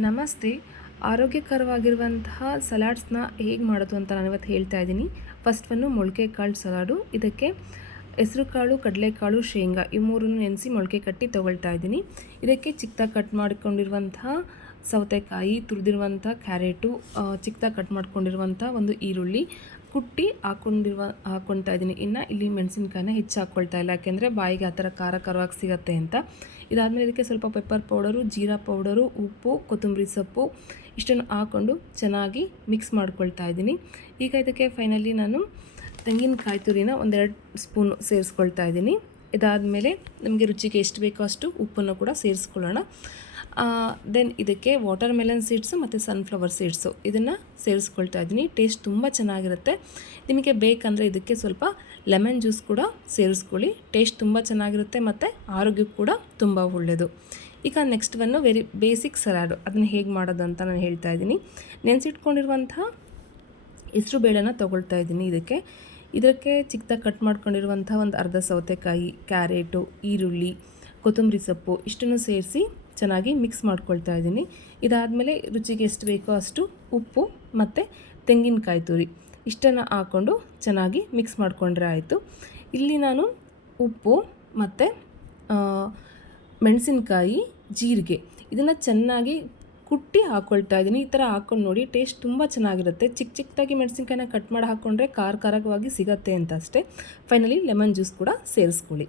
ನಮಸ್ತೆ. ಆರೋಗ್ಯಕರವಾಗಿರುವಂತಹ ಸಲಾಡ್ಸ್ನ ಹೇಗೆ ಮಾಡೋದು ಅಂತ ನಾನು ಇವತ್ತು ಹೇಳ್ತಾ ಇದ್ದೀನಿ. ಫಸ್ಟ್ ಒಂದು ಮೊಳಕೆ ಕಾಳು ಸಲಾಡು, ಇದಕ್ಕೆ ಹೆಸರು ಕಾಳು ಕಡಲೆಕಾಳು, ಶೇಂಗಾ ಈ ಮೂರನ್ನು ನೆನೆಸಿ ಮೊಳಕೆ ಕಟ್ಟಿ ತೊಗೊಳ್ತಾ ಇದ್ದೀನಿ. ಇದಕ್ಕೆ ಚಿಕ್ಕದಾಗಿ ಕಟ್ ಮಾಡ್ಕೊಂಡಿರುವಂತಹ ಸೌತೆಕಾಯಿ ತುರಿದಿರುವಂಥ ಕ್ಯಾರೆಟು ಚಿಕ್ಕದಾಗಿ ಕಟ್ ಮಾಡ್ಕೊಂಡಿರುವಂಥ ಒಂದು ಈರುಳ್ಳಿ ಕುಟ್ಟಿ ಹಾಕೊಂಡಿರುವ ಹಾಕ್ಕೊಳ್ತಾ ಇದ್ದೀನಿ. ಇನ್ನು ಇಲ್ಲಿ ಮೆಣಸಿನ್ಕಾಯಿನ ಹೆಚ್ಚು ಹಾಕ್ಕೊಳ್ತಾ ಇಲ್ಲ. ಯಾಕೆಂದರೆ ಬಾಯಿಗೆ ಆ ಥರ ಖಾರ ಖಾರವಾಗಿ ಸಿಗುತ್ತೆ ಅಂತ. ಇದಾದಮೇಲೆ ಇದಕ್ಕೆ ಸ್ವಲ್ಪ ಪೆಪ್ಪರ್ ಪೌಡರು, ಜೀರಾ ಪೌಡರು, ಉಪ್ಪು, ಕೊತ್ತಂಬರಿ ಸೊಪ್ಪು ಇಷ್ಟನ್ನು ಹಾಕ್ಕೊಂಡು ಚೆನ್ನಾಗಿ ಮಿಕ್ಸ್ ಮಾಡ್ಕೊಳ್ತಾ ಇದ್ದೀನಿ. ಈಗ ಇದಕ್ಕೆ ಫೈನಲಿ ನಾನು ತೆಂಗಿನಕಾಯಿ ತುರಿನ ಒಂದೆರಡು ಸ್ಪೂನ್ ಸೇರಿಸ್ಕೊಳ್ತಾ ಇದ್ದೀನಿ. ಇದಾದಮೇಲೆ ನಮಗೆ ರುಚಿಗೆ ಎಷ್ಟು ಬೇಕೋ ಅಷ್ಟು ಉಪ್ಪನ್ನು ಕೂಡ ಸೇರಿಸ್ಕೊಳ್ಳೋಣ. ದೆನ್ ಇದಕ್ಕೆ ವಾಟರ್ ಮೆಲನ್ ಸೀಡ್ಸು ಮತ್ತು ಸನ್ಫ್ಲವರ್ ಸೀಡ್ಸು ಇದನ್ನು ಸೇರಿಸ್ಕೊಳ್ತಾ ಇದ್ದೀನಿ. ಟೇಸ್ಟ್ ತುಂಬ ಚೆನ್ನಾಗಿರುತ್ತೆ. ನಿಮಗೆ ಬೇಕಂದರೆ ಇದಕ್ಕೆ ಸ್ವಲ್ಪ ಲೆಮನ್ ಜ್ಯೂಸ್ ಕೂಡ ಸೇರಿಸ್ಕೊಳ್ಳಿ. ಟೇಸ್ಟ್ ತುಂಬ ಚೆನ್ನಾಗಿರುತ್ತೆ ಮತ್ತು ಆರೋಗ್ಯಕ್ಕೆ ಕೂಡ ತುಂಬ ಒಳ್ಳೆಯದು ಈಗ next one very basic salad ಅದನ್ನು ಹೇಗೆ ಮಾಡೋದು ಅಂತ ನಾನು ಹೇಳ್ತಾ ಇದ್ದೀನಿ. ನೆನೆಸಿಟ್ಕೊಂಡಿರುವಂತಹ ಹೆಸರು ಬೇಳೆನ ತೊಗೊಳ್ತಾ ಇದ್ದೀನಿ ಇದಕ್ಕೆ. ಇದಕ್ಕೆ ಚಿಕ್ಕದಾಗಿ ಕಟ್ ಮಾಡ್ಕೊಂಡಿರುವಂಥ ಒಂದು ಅರ್ಧ ಸೌತೆಕಾಯಿ, ಕ್ಯಾರೆಟು, ಈರುಳ್ಳಿ, ಕೊತ್ತಂಬರಿ ಸೊಪ್ಪು ಇಷ್ಟನ್ನು ಸೇರಿಸಿ ಚೆನ್ನಾಗಿ ಮಿಕ್ಸ್ ಮಾಡ್ಕೊಳ್ತಾ ಇದ್ದೀನಿ. ಇದಾದಮೇಲೆ ರುಚಿಗೆ ಎಷ್ಟು ಬೇಕೋ ಅಷ್ಟು ಉಪ್ಪು ಮತ್ತು ತೆಂಗಿನಕಾಯಿ ತುರಿ ಇಷ್ಟನ್ನು ಹಾಕ್ಕೊಂಡು ಚೆನ್ನಾಗಿ ಮಿಕ್ಸ್ ಮಾಡಿಕೊಂಡ್ರೆ ಆಯಿತು. ಇಲ್ಲಿ ನಾನು ಉಪ್ಪು ಮತ್ತು ಮೆಣಸಿನಕಾಯಿ, ಜೀರಿಗೆ ಇದನ್ನು ಚೆನ್ನಾಗಿ ಕುಟ್ಟಿ ಹಾಕ್ಕೊಳ್ತಾ ಇದ್ದೀನಿ. ಈ ಥರ ಹಾಕ್ಕೊಂಡು ನೋಡಿ, ಟೇಸ್ಟ್ ತುಂಬ ಚೆನ್ನಾಗಿರುತ್ತೆ. ಚಿಕ್ಕ ಚಿಕ್ಕದಾಗಿ ಮೆಣಸಿನ್ಕಾಯಿನ ಕಟ್ ಮಾಡಿ ಹಾಕ್ಕೊಂಡ್ರೆ ಖಾರ ಖಾರವಾಗಿ ಸಿಗತ್ತೆ ಅಂತ ಅಷ್ಟೇ. ಫೈನಲಿ ಲೆಮನ್ ಜ್ಯೂಸ್ ಕೂಡ ಸೇರಿಸ್ಕೊಳ್ಳಿ.